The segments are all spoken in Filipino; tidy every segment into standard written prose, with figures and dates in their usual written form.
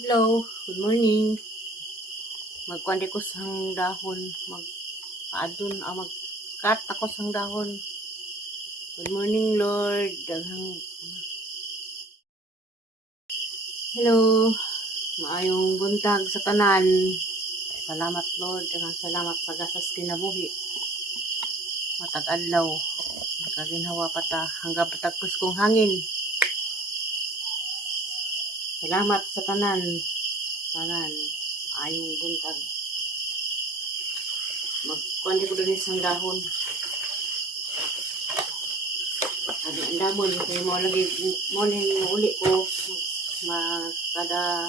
Hello, good morning. Magkuhan ko sang dahon, mag-adun, mag-cut ako sang dahon. Good morning, Lord. Hello, maayong buntag sa tanan. Salamat, Lord. Daghang salamat sa gasas kinabuhi. Matag-adlaw. Nakaginhawa pa ta, hanggang patagpos kong hangin. Salamat sa tanan. Maayong buntag. Magkuhan ko din sang dahon. Ang damon, kaya mo lagi, mo lang uli ko, kada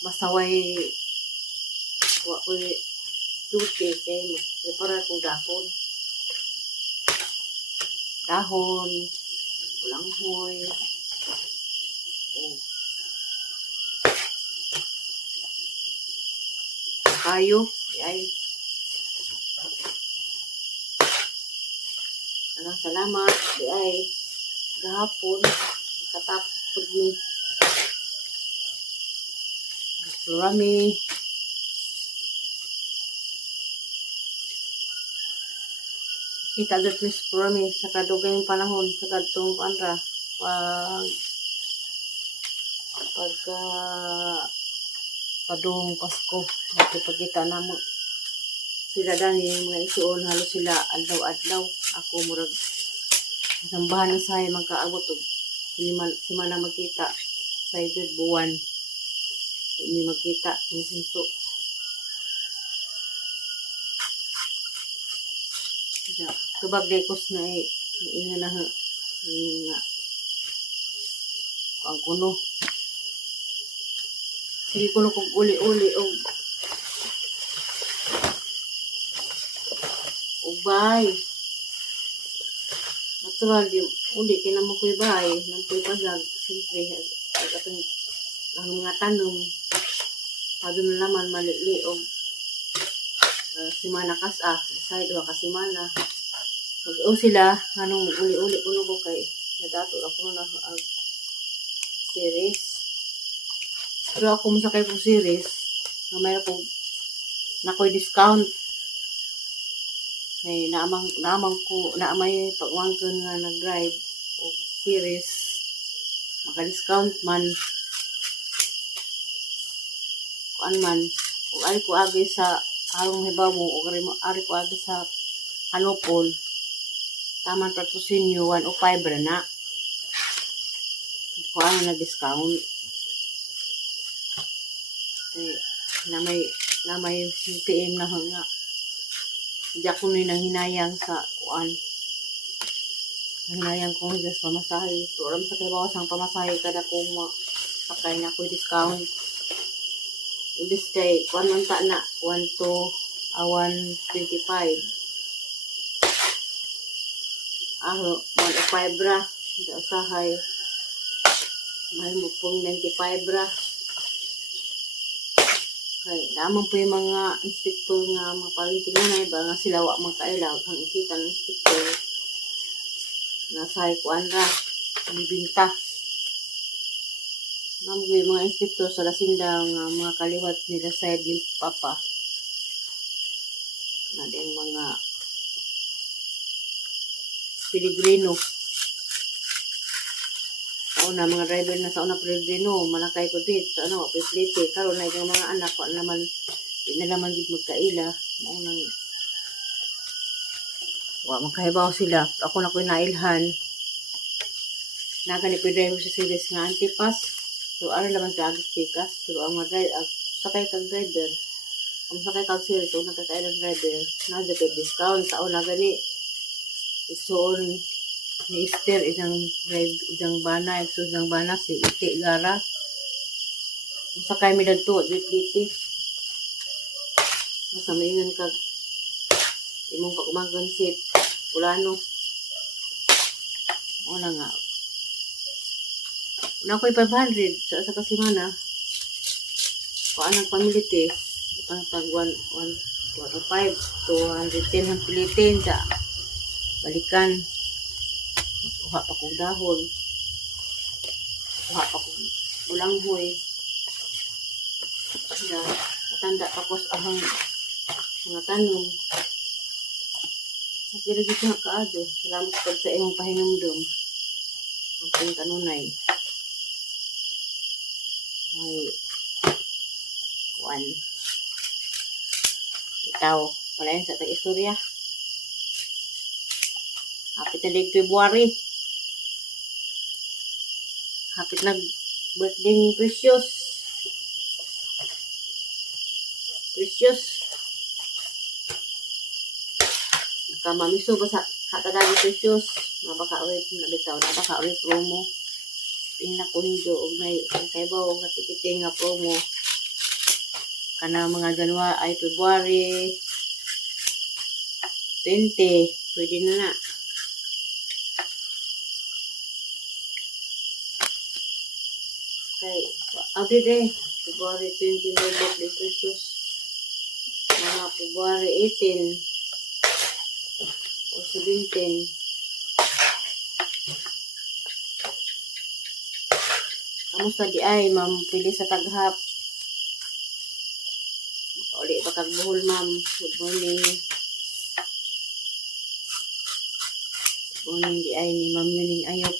masaway, kuha ko duty, kaya mag-prepare ko dahon, ulanghoy, kayo, ay, salamat, ay, gahapon, katapod ni, marami, kita agad ni marami, sa kadugay panahon, sa kadtong pagka, padung Pasko, pagkita na mo, sila dani yung mga isuon, halos sila adlaw-adlaw, ako murag, sambahan na sayo, magkaabot, simana magkita, sa idod buwan, hindi magkita, yung sinto. Kabag dekos na ina na nga, ang kuno. Sige kuno kong uli-uli, bay. Natural, di, uli, kinamo ko'y bay, nang ko'y pasag, siyempre, ang mga tanong, pado na naman, malili, simana say doha ka simana. Mag-o sila, anong uli-uli, puno ko kay, nadato ako na series. Pero ako masakay po series, na mayroon po, nako'y discount. Ay, naamay pagwangton nga nag-drive o series, maka-discount man, kuan man, kung ari ko agi sa arong hibaw mo, o ari ko agi sa Anopol, taman Patrocinio, 105 na, kuan na discount. Ay, namay PM na nga, hindi ako nang hinayang sa kuan. Hinayang ko just pamasahe. So, alam sa kay bawas ang pamasahe kada kong sakay na ko discount. Ibis kay, kuan man ta na, 125. Aho, 105 bra. Hindi usahay. May mo pong 95 bra. Okay, naman po yung mga inspektor nga mga palitingan na iba nga sila wak magkailaw ang ikita ng inspektor nasa kuan ra binta naman po yung mga inspektor sa lasindang mga kaliwat nila side yung papa na din mga Piligrino na mga driver na sa una Pellegrino, manakay ko dit, piplite, karon na yung mga anak ko naman, inalaman din magkaila, maunang, magkahibaw sila, ako na ko nailhan, nagani ko driver sa series nga antipas, so ano naman sa agis pikas, so ang mga driver, sakay kang driver, ang sakay kang series, so nakakailang driver, nasa kay discount, taon na gani, isuon, ni Esther isang bana si Iti Gara sakay mi dagto dito masamaingan kag imong pagmagon si Pulano wala nga na ko'y 500 sa kasimana paano pamiliti ang tag 105 210 ang pilitin sa balikan kuha pa kong dahon, kuha pa kong ulanghoy, na matanda tapos ahang mga tanong. Pero dito nga kaado. Salamat po sa iyong pahinumdum. Ang pong kanunay. Ay, kuan. Ikaw, palayan sa tag-istorya. Hapit na day February. Hapit na birthday ni Precious. Precious. Nakamamiso ba sa katagagi Precious? Nga baka ulit nabitaw na baka ulit promo. Pinakundo og may kaybaw nga tikiting nga promo. Kana mga January ay February 20. Pwede na. Okay, every day, February 20 may birthday Precious. Mga February 18 o 17. Kamusta di ay, ma'am? Pili sa taghap. Uli ba kagbuhol, ma'am? Good morning. Good morning di ay ni Ma'am Yuning Ayop.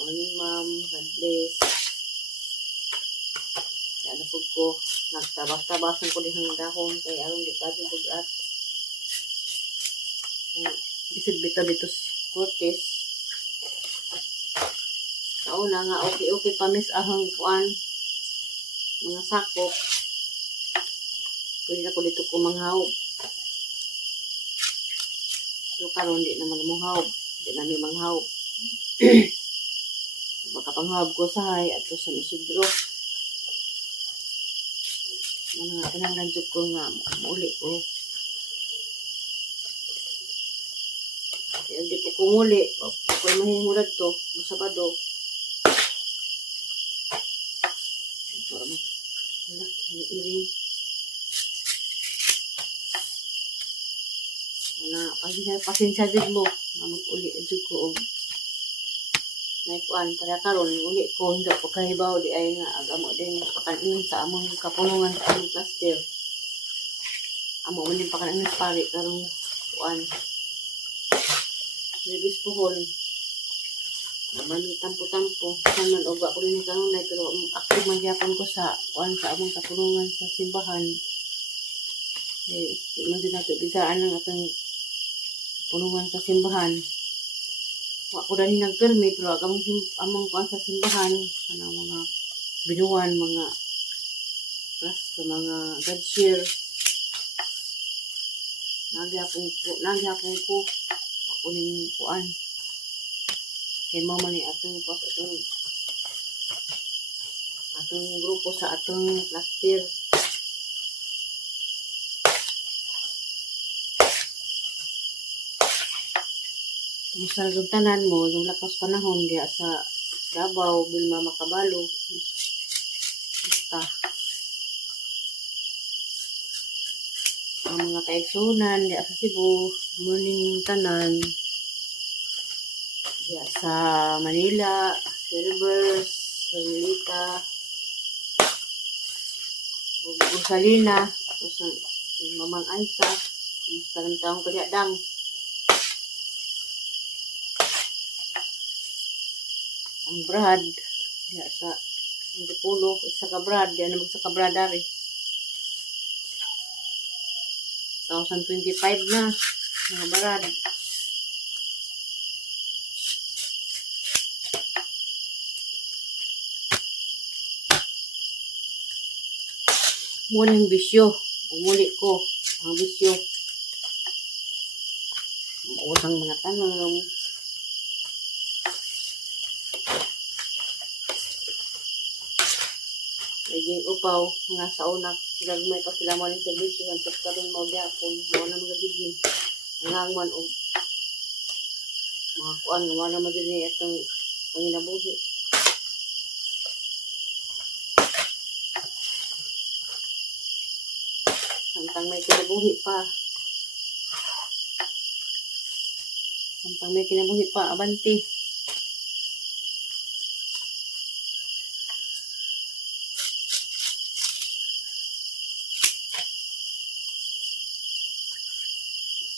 Morning, ma'am. God bless. Yan na po ko. Nagtabas-tabasan ko din ang dahon. Kaya alam di ka din bugat. Isip bito-bito Curtis. Kauna nga okay pamis ahang kuan. Mga sakop. Pwede na ko dito ko manghaw. So karon di naman manghaw. Di na ni manghaw. Baka panghawab ko sa hay at sa Isidro. Mga pinangranjok ko nga muli ko. Kaya di po kumuli. Ako'y mahimurad to. Masabado. Ito naman. Wala. Iring. Wala. Pasensya din mo. Mag-uli. Ito ko. May kuan. Para karon uli ko. Hindi ko kahibaw. Di ay nga. Agamo din. Pakanin sa among kapunungan sa among plaster. Amo mo din pakanin sa pari. Karong kuan. Ribis pohon. Naman tampo-tampo. Saman oga ko rin kanunay. Pero active magyapon ko sa kuan sa among kapunungan sa simbahan. Eh, hindi din natin bisaan ng atong punungan sa simbahan. Ako dahil nag-permit, pero among kuan sa simbahan, kanang mga binuan, mga plus sa mga God share. Nagyapon ko, ako ning kuan. Kaya mama ni atong pas atong grupo sa atong plaster. Kumusta yung tanan mo, yung lakas panahon, diya sa Davao, Bilma Makabalo. Basta. Ang mga kaigsunan, diya sa Cebu, morning tanan. Diya sa Manila, Silvers, Manilita, Busalina, tapos Mamang Aisa, kumusta ng taong kadyadang. Ang Brad, diya sa Antipulo, isa ka Brad, diya naman sa kabradari. 2025 na, mga Brad. Muna yung bisyo, umuli ko, ang bisyo. Mausang mga tanong. Naging upaw nga sa una gagmay pa sila mo ng servisyo ng karon mo gyapon mo na magabigin ang hangman og mga kuan mo na magini atong panginabuhi. Samtang may kinabuhi pa. Samtang may kinabuhi pa, abanti.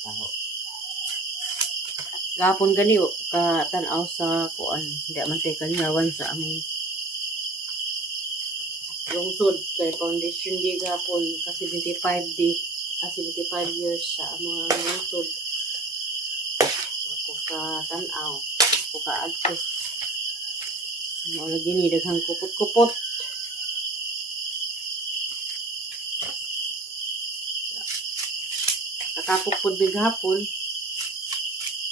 taho. Gapon gani ka tan-aw sa kuan, di man tay kanyawan sa aming lungsod kay foundation di gapon kasi 75 years sa among lungsod. Ako ka tan-aw, ako ka adto. Mo lagi ni daghang kupot-kupot. Katapok pud bighapon.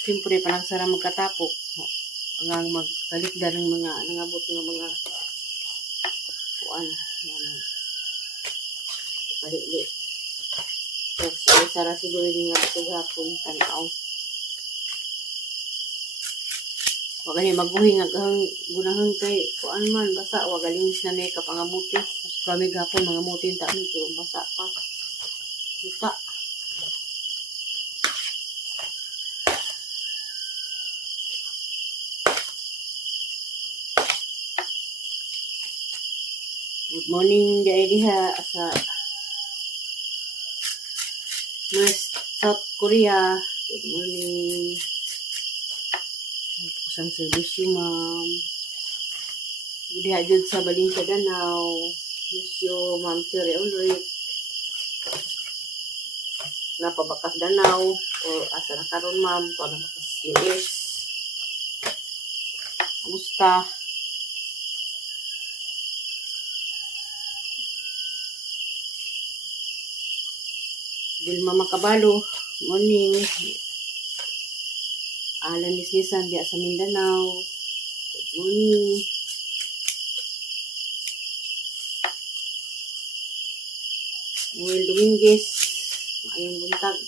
Siyempre, panagsara magkatapok. Hanggang magkalikdan ng mga nangabot ng mga kuan. Palikli. So, sara siguro yung nga ito hapon, tanaw. Wag ni maguhi nga gunahon kay kuan man, basta wag alinis na may kapangamuti. Mas kami gapon, mga muti yung taon, pero basa pa. Buta. Good morning, diha sa North South Korea. Good morning. Kusang servisyo, ma'am. Diha dyan sa Balinsa, Danau. Misyo, ma'am Cherry Ulrich. Napabakas Danau. O asa na karon, ma'am. Pabakas US. Kamusta? Vilma Makabalo, morning. Alan Nisnisan, diya sa Mindanao. Good morning. Noel Dominguez, maayong buntag.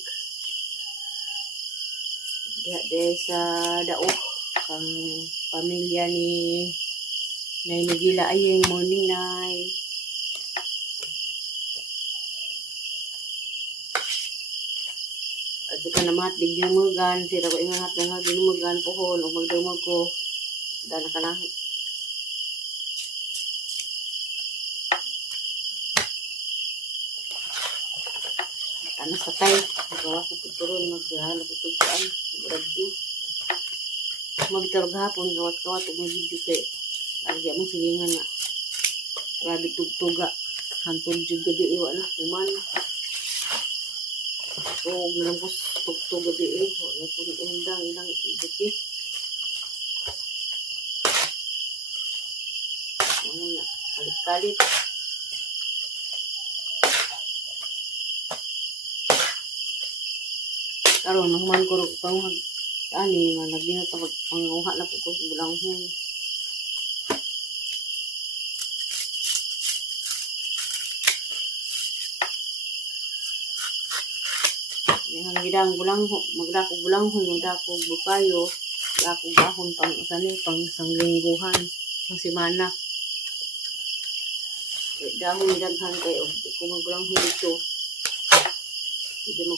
Diya sa Dao, kang pamilya ni Nay Nigila Ayeng, morning, Nay. At ka naman, digyan mo gan, sira ko ingat na nga, ginumagan pohon, o magdamag ko, dana ka na. Ano sa tayo, magawa sa tuturon, magdala ko tutuan, radyo. Mabitarog hapon, gawat-kawat, o mag-video kay, lagi mo silingan na, grabe tugtuga, hantong jud gabi, iwa na, human. So, nalang ko tugtog gabi eh. Wala po yung ilang idikit. Ano na, kalit-kalit. Karoon, nahuman ko rin panguhag. Ani, nagbinat ako panguha na po ko sa bulanghon. Ang gidang bulanghon, magdako bulanghon, magdako bukayo, magdako gahon pang isang lingguhan, pang simana. Dahon daghan kayo, kung magbulanghon ito, hindi mo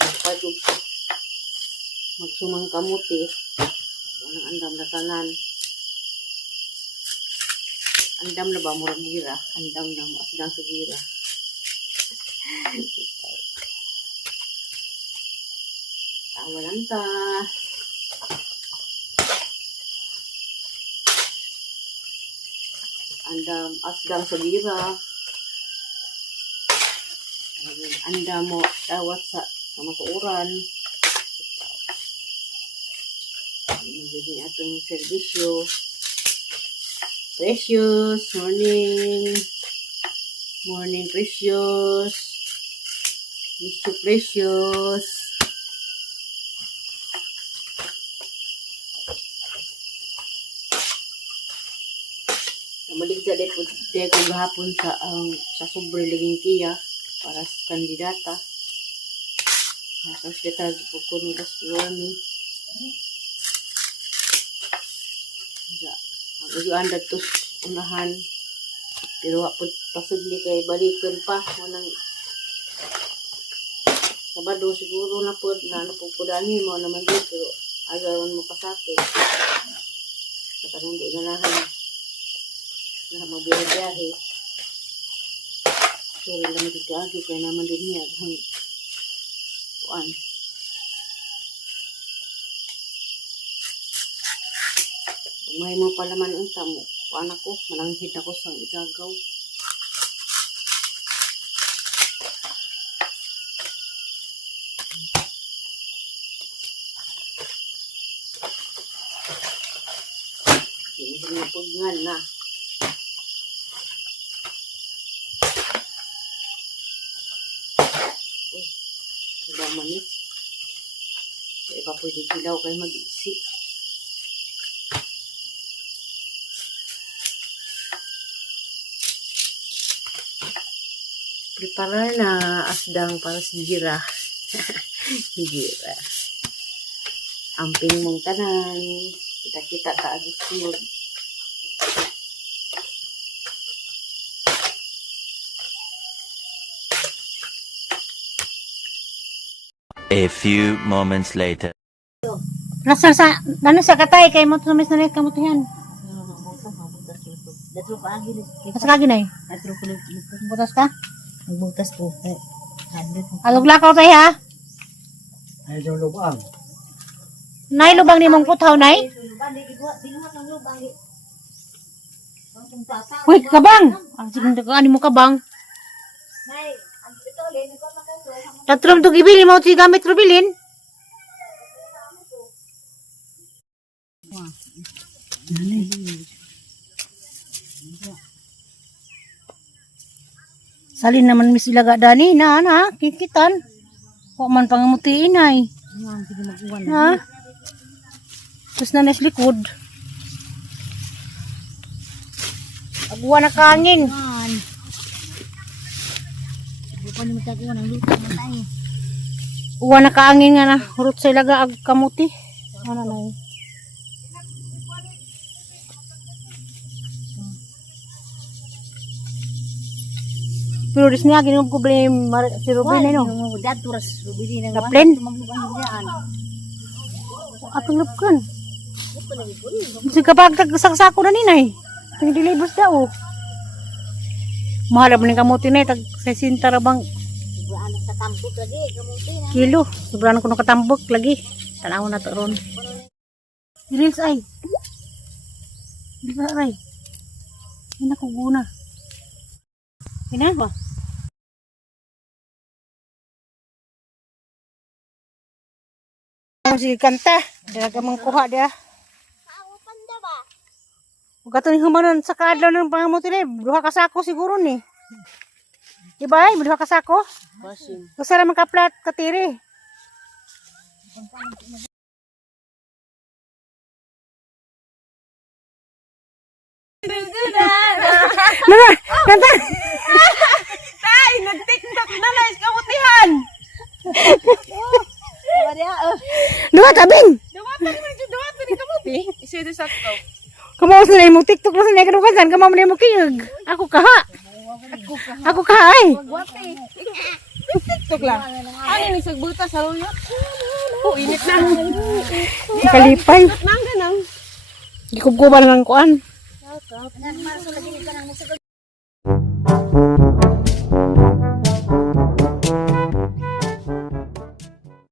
magpatog, magsumang kamuti, walang andam na tanan. Andam na ba, murag gira? Andam na, maasdang sa gira. Tawalan ta. Andam, asdang sa gira. Andam mo, dawat sa matuuran. Magiging atong servisyo. Precious, morning. Morning, Precious. Miss you, Precious. Maligsa din po ko gahapon sa sobre liging kiya para sa kandidata. Tapos kita po ko ni Rami. Ang ujuan dito unahan. Pero wapod pasudli kay balikan pa. Manang Sabado siguro na po na napupudani mo naman dito. Pero agawan mo pasakit. Sa kanang di ganahan. Na magbiyahe. Sorry lang magigagi kaya naman din niya. Kuan. May mo pala man unta mo. Anak ko, mananghid ako sa igagaw. Hindi na pugngan na. Uy, diba manis? Iba pwede kilaw kayo mag-isi. Prepare na asdang para sa gira. Gira. Amping mong tanan. Kita-kita ka agos yun. A few moments later. Nasa sa, ano sa katay, kay mo tumis na rin kamutihan. Datro ka agil. Nasa kagin ay. Datro ko Butas ka? nagbutas ko. Alog lakaw tayo ha? Ay, yung lubang. Nay, lubang ni mong puthaw, nay? Uy, kabang! Ang sige ka, ani mo kabang? Tatrom to gibili mo, si gamit rubilin. Salin naman mis ilaga dani na kikitan. Kung man pangamutiin ay. Ha? Tapos na nas likod. Agwa na kangin. Uwa na kaangin nga na. Hurot sa ilaga ag kamuti. Ano na yun? Pero dis niya ginom ko blame si Ruben no. Kaplen. Atong lupkan. Sige kapag tagsako na ninay. Ting dilibos daw. Mahal man ni kamuti na tag 60 ra bang kilo. Sobrang ko katambok lagi. Tanaw na to ron. Reels ay. Diba ay. Ina ko guna. Ina ba? Si kanta, dala ka mang kuha dia. Ug ato ni humanon sa kadlaw ng pangamuti ni, duha ka sako siguro ni. Diba ay, duha ka sako? Gusto ra man ka plat katiri. Nana, kanta. Tay, nag-tiktok na guys, kamutihan. Duha tabing. Duwatan ni kamuti. Isi sakto. Kamo sa mo TikTok na sa nek kadukasan, kamo man mo kiyog. Ako kaha. Ako kaha ay. TikTok lang. Ano ni sagbuta sa luyo? Oh, init na. Kalipay. Nang ganang. Gikubkuban ng kuan.